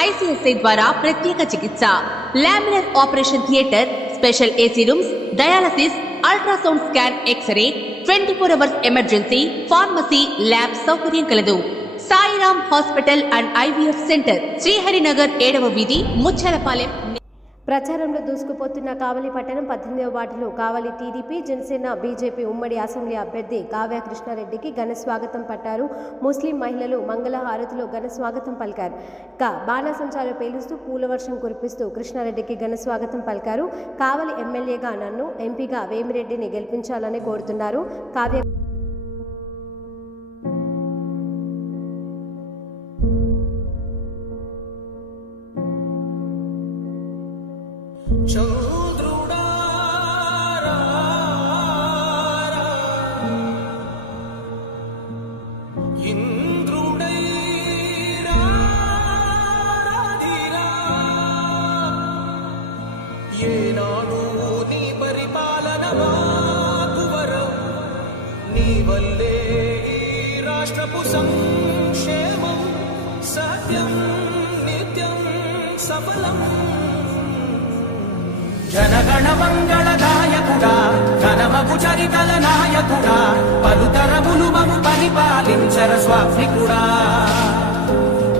ICSI ద్వారా ప్రత్యేక చికిత్స. Laminar operation theatre special AC rooms dialysis ultrasound scan X ray twenty four hours emergency pharmacy lab సౌకర్యం కలదు. Sairam hospital and IVF centre Sriharinagar ఏడవ వీధి ముచ్చలపాలెం ప్రచారంలో దూసుకుపోతున్న కావలి పట్టణం పద్దెనిమిదవ వార్డులో కావలి టీడీపీ జనసేన బీజేపీ ఉమ్మడి అసెంబ్లీ అభ్యర్థి కావ్య కృష్ణారెడ్డికి ఘన స్వాగతం పట్టారు. ముస్లిం మహిళలు మంగళ హారతిలో ఘన స్వాగతం పలికారు. ఇక బాణాసంచాలు పేలుస్తూ పూల వర్షం కురిపిస్తూ కృష్ణారెడ్డికి ఘన స్వాగతం పలికారు. కావలి ఎమ్మెల్యేగా నన్ను ఎంపీగా వేమిరెడ్డిని గెలిపించాలని కోరుతున్నారు. కావ్య వల్లే ఈ రాష్ట్రపు సంక్షేమం సత్యం నిత్యం సఫలం. జనగణ మంగళదాయకుడా ఘనమగు చరితల నాయకుడా పలుతరములు మము పరిపాలించర స్వామికుడా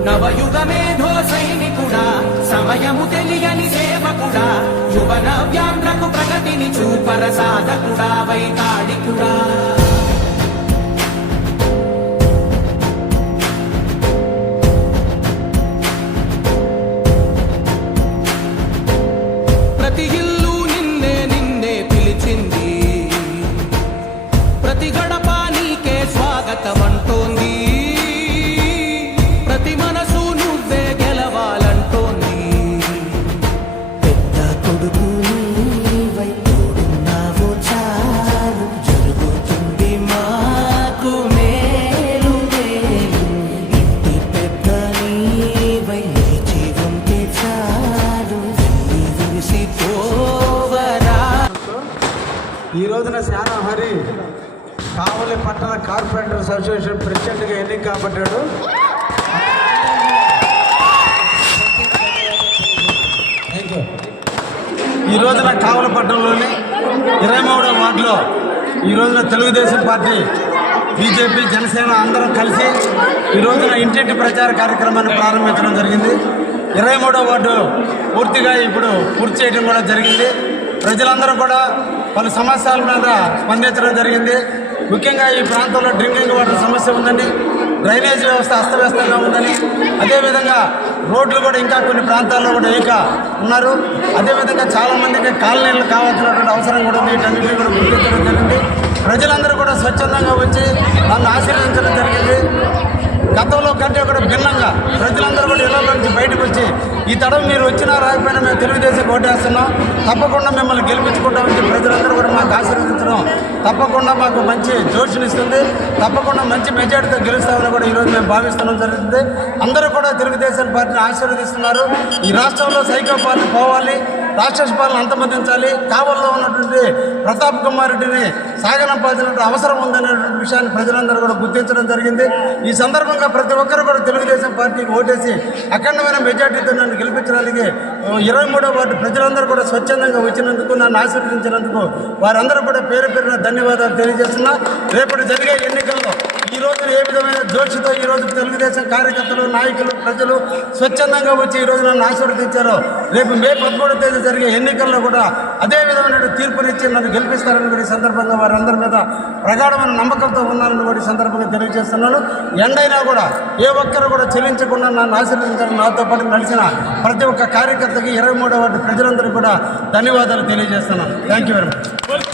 నవయుగ మేధో సైనికుడా సమయము తెలియని సేవకుడా యువన వ్యాంధ్రకు ప్రగతిని చూపర సాధకుడా వైతాళికుడా. ఈ రోజున శానా హరి కావలి పట్టణ కార్పొరేటర్ అసోసియేషన్ ప్రెసిడెంట్గా ఎన్నిక కాబట్టాడు. ఈ రోజున కావలి పట్టణంలోని ఇరవై మూడో వార్డులో ఈ రోజున తెలుగుదేశం పార్టీ బీజేపీ జనసేన అందరం కలిసి ఈ రోజున ఇంటింటి ప్రచార కార్యక్రమాన్ని ప్రారంభించడం జరిగింది. ఇరవై మూడో వార్డు పూర్తిగా ఇప్పుడు పూర్తి చేయడం కూడా జరిగింది. ప్రజలందరూ కూడా పలు సమస్యల మీద స్పందించడం జరిగింది. ముఖ్యంగా ఈ ప్రాంతంలో డ్రింకింగ్ వాటర్ సమస్య ఉందండి. డ్రైనేజ్ వ్యవస్థ అస్తవ్యస్తంగా ఉందని. అదేవిధంగా రోడ్లు కూడా ఇంకా కొన్ని ప్రాంతాల్లో కూడా ఇంకా ఉన్నారు. అదేవిధంగా చాలామందికి కాలనీలు కావాల్సినటువంటి అవసరం కూడా ఉంది. వీటన్నింటినీ కూడా గుర్తించడం జరిగింది. ప్రజలందరూ కూడా స్వచ్ఛందంగా వచ్చి నన్ను ఆశీర్వదించడం జరిగింది. గతంలో కంటే కూడా భిన్నంగా ప్రజలందరూ కూడా ఈ తడం మీరు వచ్చినా రాకపోయినా మేము తెలుగుదేశం ఓటేస్తున్నాం తప్పకుండా మిమ్మల్ని గెలిపించుకుంటామని ప్రజలందరూ కూడా మాకు ఆశీర్వదించడం తప్పకుండా మాకు మంచి జోషునిస్తుంది తప్పకుండా మంచి మెజార్టీతో గెలుస్తామని కూడా ఈరోజు మేము భావిస్తున్నాం జరుగుతుంది. అందరూ కూడా తెలుగుదేశం పార్టీని ఆశీర్వదిస్తున్నారు. ఈ రాష్ట్రంలో సైకో పోవాలి. రాక్షస పాలన అంతమొందించాలి. కావల్లో ఉన్నటువంటి ప్రతాప్ కుమార్ రెడ్డిని సాగనంపాల్సినటువంటి అవసరం ఉందనేటువంటి విషయాన్ని ప్రజలందరూ కూడా గుర్తించడం జరిగింది. ఈ సందర్భంగా ప్రతి ఒక్కరు కూడా తెలుగుదేశం పార్టీకి ఓటేసి అఖండమైన మెజార్టీతో నన్ను గెలిపించడానికి ఇరవై మూడో వార్డు ప్రజలందరూ కూడా స్వచ్ఛందంగా వచ్చినందుకు నన్ను ఆశీర్వదించినందుకు వారందరూ కూడా పేరు పేరున ధన్యవాదాలు తెలియజేస్తున్నా. రేపటి జరిగే ఎన్నికల్లో ఈ ఏ విధమైన జోషితో ఈ రోజు తెలుగుదేశం కార్యకర్తలు నాయకులు ప్రజలు స్వచ్ఛందంగా వచ్చి ఈ రోజు నన్ను ఆశీర్వదించారో రేపు మే పదమూడవ తేదీ జరిగే ఎన్నికల్లో కూడా అదే విధమైన తీర్పునిచ్చి నన్ను గెలిపిస్తారని కూడా సందర్భంగా వారందరి మీద ప్రగాఢమైన నమ్మకంతో ఉన్నానని కూడా సందర్భంగా తెలియజేస్తున్నాను. ఎండైనా కూడా ఏ ఒక్కరు కూడా చెల్లించకుండా నన్ను ఆశీర్వదించాలని నాతో పాటు నడిచిన ప్రతి ఒక్క కార్యకర్తకి ఇరవై మూడవ ప్రజలందరూ కూడా ధన్యవాదాలు తెలియజేస్తున్నాను. Thank you very much